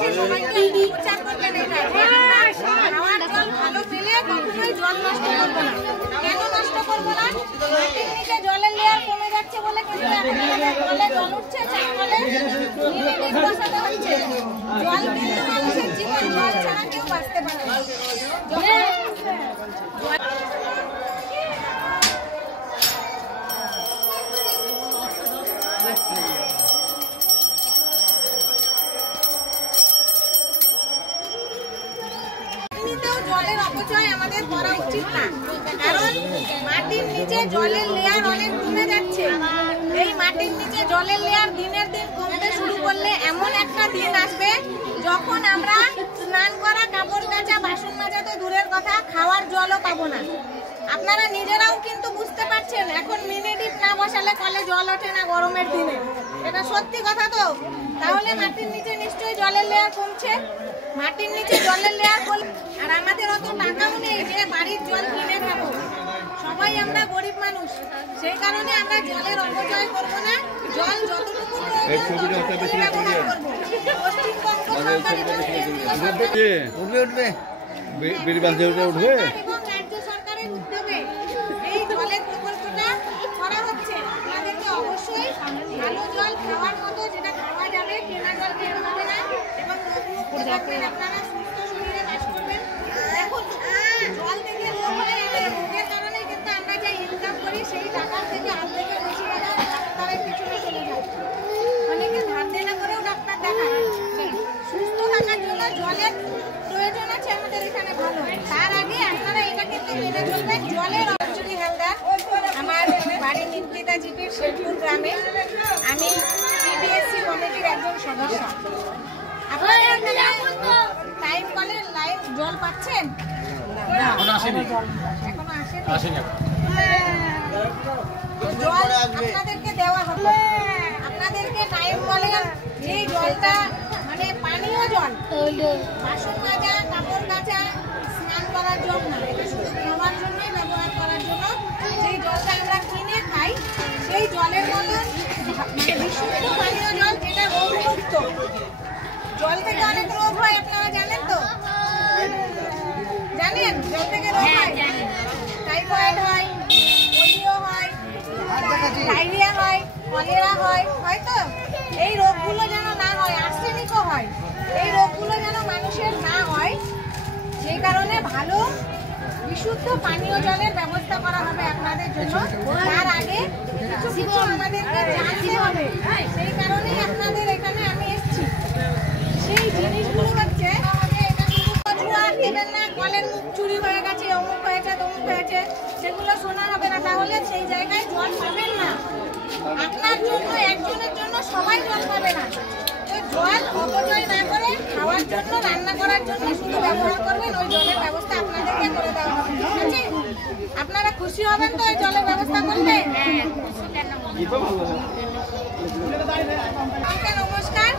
কাছে সবাইকে প্রচার করবেন এটা খাওয়ার জল ভালো পেলে কখনোই জল নষ্ট করবো না। কেন নষ্ট করবো না? মাটির নিচে জলের লেয়ার কমে যাচ্ছে বলে কিন্তু জলে জল উঠছে, চারপালে নিমেটিক বসাতে হচ্ছে। জল কিন্তু মানুষের জীবন, জল ছাড়া কেউ বাঁচতে পারে না। জলের অপচয় আমাদের করা উচিত না, কারণ মাটির নিচে জলের লেয়ার অনেক কমে যাচ্ছে। এই মাটির নিচে জলের লেয়ার দিনের দিন কমতে শুরু করলে এমন একটা দিন আসবে যখন আমরা স্নান করা, কাপড় কাচা, বাসন মাজা তো দূরের কথা, খাওয়ার জলও পাবো না। আপনারা নিজেরাও কিন্তু বুঝতে পারছেন, এখন মিনি ডিপ না বসালে কলে জল ওঠে না গরমের দিনে। এটা সত্যি কথা তো। তাহলে মাটির নিচে নিশ্চয়ই জলের লেয়ার কমছে। মাটির নিচে জলের লেয়ার কমলে, আর আমাদের অত টাকাও নেই যে বাড়ির জল কিনে খাবো। সবাই আমরা গরিব মানুষ, সেই কারণে আমরা জলের অপচয় করবো না। জল যতটুকু প্রয়োজন ব্যবহার করবো। পশ্চিমবঙ্গ সরকারের এবং রাজ্য সরকারের উদ্যোগে এই জলের প্রকল্পটা করা হচ্ছে। আমাদেরকে অবশ্যই ভালো জল খাওয়ার মতো, যেটা খাওয়া যাবে, কেনা জল খেতে হবে না, এবং আপনারা সুস্থ শরীরে বাস করবেন। দেখুন, জল থেকে রোগ হয়ে যাবে, রোগের কারণে কিন্তু আমরা যে ইনকাম করি সেই টাকার থেকে অর্ধেকের বেশি টাকা ডাক্তারের পিছনে চলে যায়। অনেকে ধার দেনা করেও ডাক্তার দেখায়। সুস্থ থাকার জন্য জলের প্রয়োজন আছে আমাদের এখানে ভালো। তার আগে আপনারা এটা কিন্তু মেনে চলবেন। জলের অঞ্জলি হালদার, আমার বাড়ি নিমতিতা জিপির শেরপুর গ্রামে। আমি পিবিএসসি কমিটির একজন সদস্য। আপনারা এখানে টাইম কলের লাইন জল পাচ্ছেন? এখনো আসেনি। জল আপনাদেরকে দেওয়া হবে। আপনাদেরকে টাইম কলের যে জলটা মানে পানীয় জল, বাসন মাজা, কাপড় কাচা, স্নান করার জন্য না, এটা শুধু খাওয়ার জন্যই ব্যবহার করার জন্য যেই জলটা আমরা কিনে খাই, সেই জলের মতন মানে বিশুদ্ধ পানীয় জল, যেটা রোগমুক্ত। জল থেকে অনেক রোগ হয়, আপনারা জানেন তো? জানেন জল থেকে রোগ হয়? টাইফয়েড হয়, পোলিও হয়, ডায়রিয়া হয়, কলেরা হয়, হয়তো এই রোগগুলো যেন না হয়, আর্সেনিকও হয়, এই রোগগুলো যেন মানুষের না হয়, সেই কারণে ভালো বিশুদ্ধ পানীয় জলের ব্যবস্থা করা হবে আপনাদের জন্য। তার আগে কিছু আমাদেরকে জানতে হবে, সেই কারণেই আপনাদের এখানে আমি এসেছি। সেই জিনিসগুলো হচ্ছে, এটা শুধু কচুয়া দেবেন না, কলের মুখ চুরি হয়ে গেছে, অমুক হয়েছে, তমুক হয়েছে, সেগুলো শোনা হবে না। তাহলে সেই জায়গায় জল পাবেন না। আপনার জন্য, একজনের জন্য সবাই জল পাবে না। তো জল অপচয় না করে খাওয়ার জন্য, রান্না করার জন্য শুধু ব্যবহার করবেন। ওই জলের ব্যবস্থা আপনাদেরকে করে দেওয়া হবে, ঠিক আছে? আপনারা খুশি হবেন তো ওই জলের ব্যবস্থা করলে? নমস্কার।